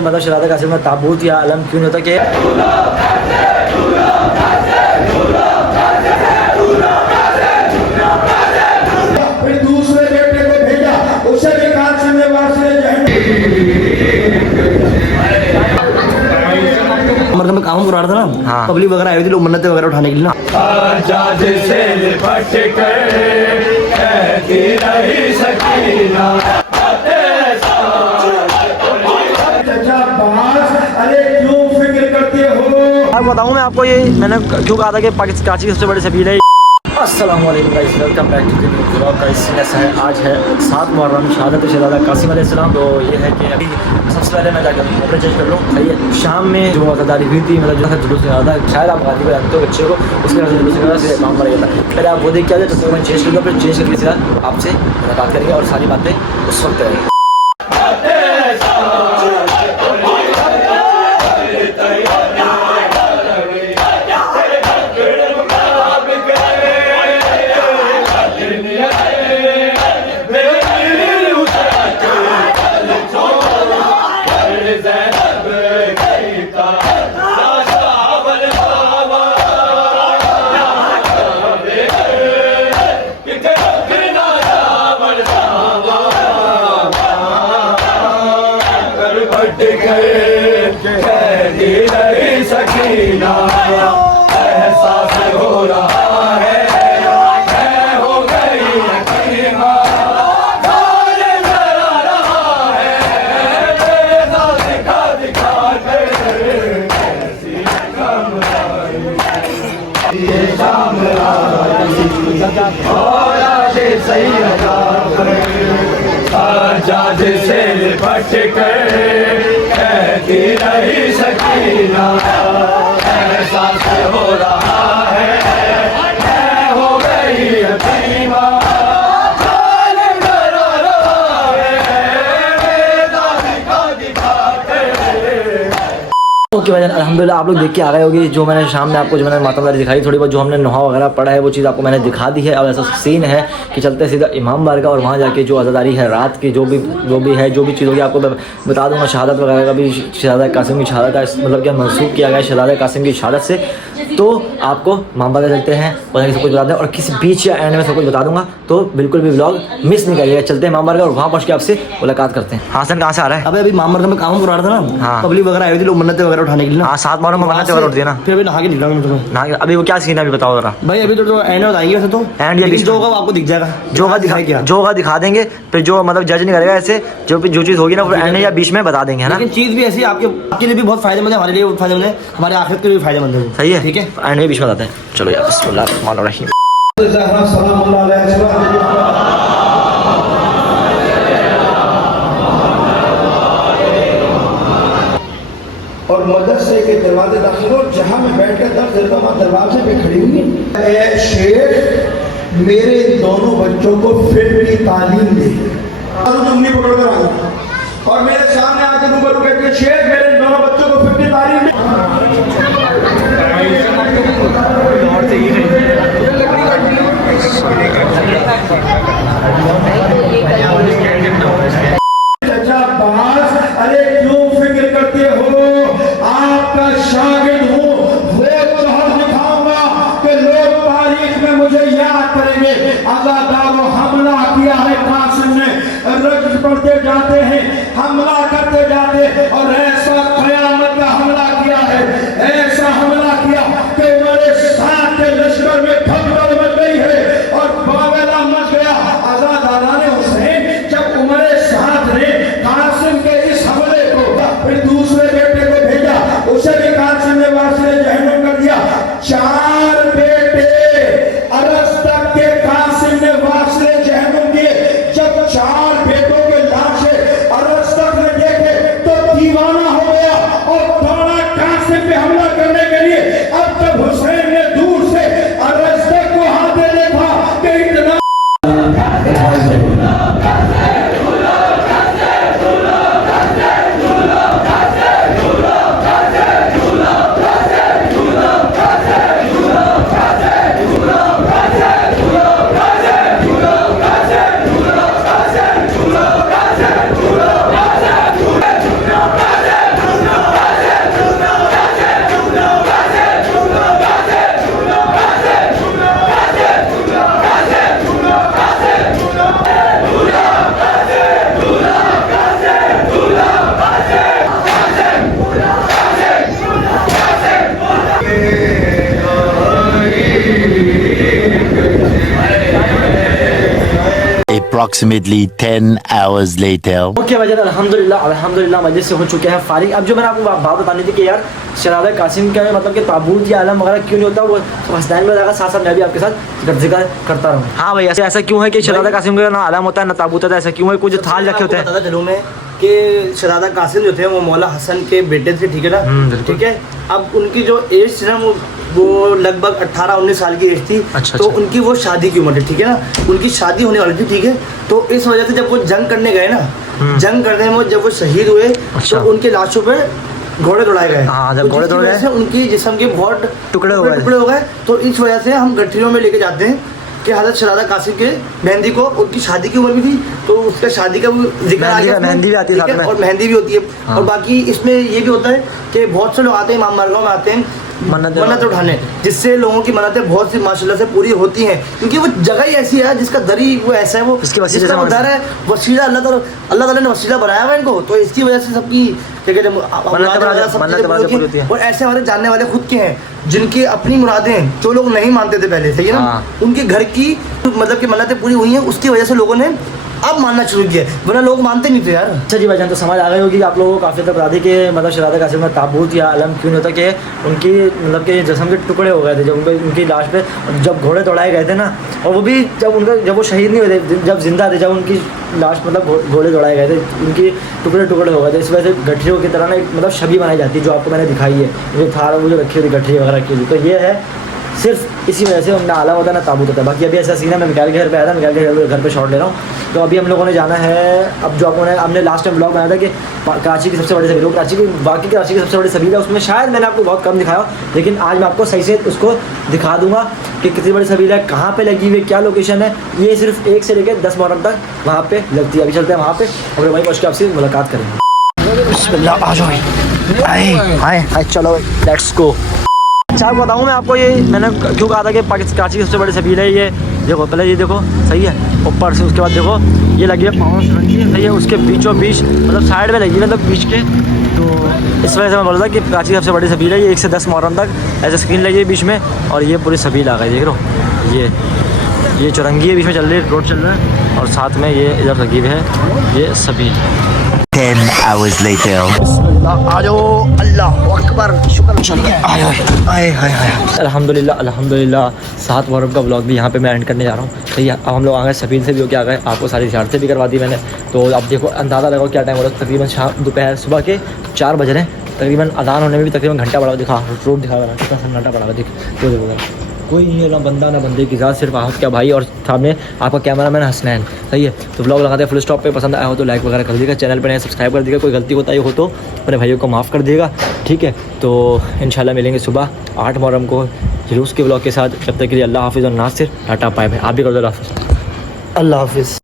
मतलब शहजादा कासिम में ताबूत या अलम क्यों नहीं होता कि फिर दूसरे बेटे को भेजा, उसे भी कासिम ने वासिले मर्द में काम करा रहा था ना। हाँ। पब्लिक वगैरह आई हुई थी, लोग मन्नतें वगैरह उठाने के लिए ना। अरे क्यों फिक्र करते हो? अब बताऊँ मैं आपको, ये मैंने क्यों कहा था कि पाकिस्तान कराची की सबसे बड़ी सफीर है। अस्सलाम वालेकुम guys, welcome back to the vlog guys. ऐसा है, आज है 7 मुहर्रम, शहादत शहजादा कासिम अलैहिस्सलाम। तो ये है कि अभी सबसे पहले मैं जाकर कपड़े चेंज कर लूँ। सही है, शाम में जो अज़ादारी हुई थी, मतलब जो था जुलूस निकाला था, शायद आप गाजी को जानते हो बच्चे को, उसके वजह से जुलूस निकाला से काम पर गया था। पहले आप वो देख के आ जाए, तो मैं चेंज कर दूँ, फिर चेंज करके सीधा आपसे मुलाकात करेंगे और सारी बातें उस वक्त करेंगे। सकीना एहसास हो रहा है, मैं हो गई यकीमा, गाने जरा रहा है, बेजा दिखा दिखा के कैसी कम आई, ये शाम आई और आज सैयदा आजाद से लिपट कर कहती रही सकीना एहसास हो रहा है, मैं हो गई यतीमा, गाने जरा रहा है, बेजा दिखा दिखा के। ओके भाई, अल्हम्दुलिल्लाह आप लोग देख के आ गए होगी जो मैंने शाम में आपको जो मैंने मातमदारी दिखाई, थोड़ी बहुत जो हमने नोहा वगैरह पढ़ा है वो चीज़ आपको मैंने दिखा दी है। अब ऐसा सीन है कि चलते सीधा इमाम बारगाह और वहाँ जाके जो अज़ादारी है रात की, जो भी है, जो भी चीज़ होगी आपको मैं बता दूँगा। शहादत वगैरह का भी, शहजादा कासिम की शहादत है, मतलब क्या मनसूख किया गया है शहजादा कासिम की शहादत से। तो आपको इमाम बारगाह चलते हैं और सब कुछ बता दें, और किसी बीच या एंड में सब कुछ बता दूँगा, तो बिल्कुल भी व्लॉग मिस नहीं करिएगा। चलते हैं इमाम बारगाह और वहाँ पहुँच के आपसे मुलाकात करते हैं। हासन कहाँ से आ रहा है? अभी इमाम बारगाह में काम करा रहा था ना। हाँ। पब्लिक वगैरह आई हुई थी, लोग मन्नतें वगैरह उठाने के लिए। हाँ, 7 मुहर्रम में मन्नतें वगैरह उठती है ना। फिर अभी नहा के निकला मैं तुम्हें नहा के। अभी वो क्या सीन है अभी बताओ जरा भाई। अभी तो एंड बताएंगे वैसे तो, एंड या जो होगा आपको दिख जाएगा, जो होगा दिखा देंगे। फिर जो मतलब जज नहीं करेगा, ऐसे जो चीज़ होगी ना वो एंड या बीच में बता देंगे, है ना। लेकिन चीज़ भी ऐसी आपके लिए भी बहुत फायदेमंद है, हमारे लिए फायदेमंद है, हमारे आखिरत के लिए भी फायदेमंद है। सही है, ठीक है, एंड में बीच में बताते हैं। चलो यार, बिस्मिल्लाहिर्रहमानिर्रहीम। और मदरसे के दरवाजे दाखिल हो, जहाँ मैं बैठ कर दरवाजे पे खड़ी हुई, ए शेख मेरे दोनों बच्चों को फिल्म की तालीम दे। उंगली पकड़ कर आया और मेरे सामने आकर ऊपर कहते हैं शेख मेरे दोनों बच्चों को फिल्म की तालीम दे। अरे क्यों फिक्र करते हो? आपका शागिर्द हूँ, वो जहर दिखाऊंगा कि लोग तारीख में मुझे याद करेंगे। अज़ादारों हमला किया है कासिम ने, रज्म पढ़ते जाते हैं, हमला करते जाते, और ऐसा क़यामत का हमला किया है, ऐसा हमला किया कि मेरे साथ के लश्कर में भगदड़ मच गई है और बावेला मच गया। अज़ादारा ने हुसैन जब उमरे साथ ने कासिम के इस हमले को, फिर दूसरे बेटे को भेजा, उसे भी कासिम ने वासिले जहन्नुम कर दिया। 4 बेटे अरस तक के कासिम ने वासिले जहन्नुम दिए। जब 4 बेटों के लाशें अरस तक ने देखे तो दीवाना हो गया। Approximately 10 hours later. ओके भाई अल्हम्दुलिल्लाह मस्जिद से हो चुके हैं फारिग। अब जो मैंने आपको बात बतानी थी कि यार शहजादा कासिम का मतलब कि ताबूत या आलम वगैरह क्यों नहीं होता, वो हसनैन में जाएगा, साथ साथ मैं भी आपके साथ जिक्र करता रहूँ। हाँ भाई ऐसा क्यों है कि शहजादा कासिम का ना आलम होता है ना ताबूत होता है, ऐसा क्यों है? कुछ थाल रखे होते हैं। चलो मैं कि शहजादा कासिम जो थे वो मौला हसन के बेटे थे, ठीक है ना, ठीक है। अब उनकी जो एज थी ना वो लगभग 18-19 साल की एज थी। अच्छा, तो अच्छा। उनकी वो शादी की उम्र थी, ठीक है ना, उनकी शादी होने वाली थी, ठीक है। तो इस वजह से जब वो जंग करने गए ना, जंग करने में जब वो शहीद हुए अच्छा। तो उनके लाशों पे घोड़े दौड़ाए गए। हाँ, जब तो घोड़े जिसकी दौड़े वजह से उनकी जिस्म के बहुत टुकड़े हो गए। तो इस वजह से हम गठरियों में लेके जाते हैं कि हज़रत शहजादा कासिम के मेहंदी को, उनकी शादी की उम्र भी थी तो उसका शादी का भी जिक्र आ गया, मेहंदी भी आती है ठीक साथ में। और मेहंदी भी होती है। हाँ। और बाकी इसमें ये भी होता है कि बहुत से लोग आते हैं इमाम बारगाह में आते हैं मन्नत उठाने, जिससे लोगों की मन्नतें बहुत सी माशाल्लाह से पूरी होती हैं, क्योंकि वो जगह ही ऐसी है जिसका दर ही वो ऐसा है, वो इसकी वसीले जिसका से वो दर है, वसीला अल्लाह ताला ने वसीला बनाया हुआ है इनको, तो इसकी वजह से सबकी क्या कहते हैं मन्नतें पूरी होती हैं। और ऐसे हमारे जानने वाले खुद के हैं जिनकी अपनी मुरादें जो लोग नहीं मानते थे पहले, सही है ना, हाँ। उनके घर की मतलब कि मन्नतें पूरी हुई हैं, उसकी वजह से लोगों ने अब मानना शुरू किया, वरना लोग मानते नहीं थे यार। अच्छा जी भाईजान, तो समझ आ गई होगी कि आप लोगों को काफ़ी तक बता दी कि मतलब शहजादा कासिम का ताबूत या आलम क्यों नहीं होता, कि उनकी मतलब कि जिस्म के टुकड़े हो गए थे जब उनकी लाश पे जब घोड़े दौड़ाए गए थे ना, और वो भी जब वो शहीद नहीं हुए थे, जब जिंदा थे, जब उनकी लाश मतलब घोड़े दौड़ाए गए थे, उनकी टुकड़े टुकड़े हो गए थे। इस वजह से गठरियों की तरह ना एक मतलब छवि बनाई जाती है, जो आपको मैंने दिखाई है, जो थार वो जो रखी हुई थी गठरी वगैरह की, तो ये है सिर्फ इसी वजह से ना आलम होता है ना ताबूत होता है। बाकी अभी ऐसा सीन है, मैं मिकाइल के घर पे आया था, मिकाइल के घर पे शॉट ले रहा हूँ। तो अभी हम लोगों ने जाना है, अब जो हमने लास्ट टाइम ब्लॉग बनाया था कि कराची की सबसे बड़ी सभी लोग कराची की सबसे बड़ी सभी है, उसमें शायद मैंने आपको बहुत कम दिखाया, लेकिन आज मैं आपको सही से उसको दिखा दूंगा कि कितनी बड़ी सभी है, कहाँ पे लगी हुई है, क्या लोकेशन है। ये सिर्फ 1 से लेकर 10 मुहर्रम तक वहाँ पे लगती है। अभी चलते हैं वहाँ पे और वहीं पहुँच के आपसे मुलाकात करेंगे। आ जाओ, आए चलो लेट्स गो। अच्छा आपको बताऊँ मैं आपको, ये मैंने क्यों कहा था कि कराची की सबसे बड़ी सभी है। ये देखो, पहले ये देखो सही है ऊपर से, उसके बाद देखो ये लगी है पावर सुरंगी, सही है, उसके बीचों बीच मतलब साइड में लगी है, मतलब बीच के। तो इस वजह से मैं बोल रहा था कि कराची की सबसे बड़ी सभी है। ये 1 से 10 मुहर्रम तक ऐसे स्क्रीन लगी है बीच में, और ये पूरी सभी आ गई, देख लो ये चुरंगी है, बीच में चल रही है, रोड चल रहा है, और साथ में ये इधर लगी हुई है ये सभी। 10 hours later. अल्हम्दुलिल्लाह 7 मुहर्रम का व्लॉग भी यहाँ पे मैं एंड करने जा रहा हूँ। सही है, अब हम लोग आ गए सफीन से भी होके आ गए, आपको सारी ज़ियारतें भी करवा दी मैंने। तो अब देखो अंदाज़ा लगाओ क्या टाइम हो रहा है, तकरीबन दोपहर सुबह के 4 बज रहे हैं, तकरीबन अजान होने में भी तकरीबन घंटा पड़ा। दिखा रोड दिखा रहा है कितना सन्नाटा पड़ा हुआ, देखो कोई नहीं है, ना बंदा ना बंदे के साथ, सिर्फ आप क्या भाई और सामने आपका कैमरामैन हसनैन। सही है, तो व्लॉग लगाते हैं फुल स्टॉप पे। पसंद आया हो तो लाइक वगैरह कर दीजिएगा, चैनल पर नए सब्सक्राइब कर दीजिएगा, कोई गलती होता हो तो अपने भाइयों को माफ़ कर दिएगा, ठीक है। तो इंशाल्लाह मिलेंगे सुबह 8 मुहर्रम को जुलूस के व्लॉग के साथ। जब तक के लिए अल्लाह हाफिज़ और नासिर, टाटा बाय बाय। आप भी कर दो अल्लाह हाफिज़।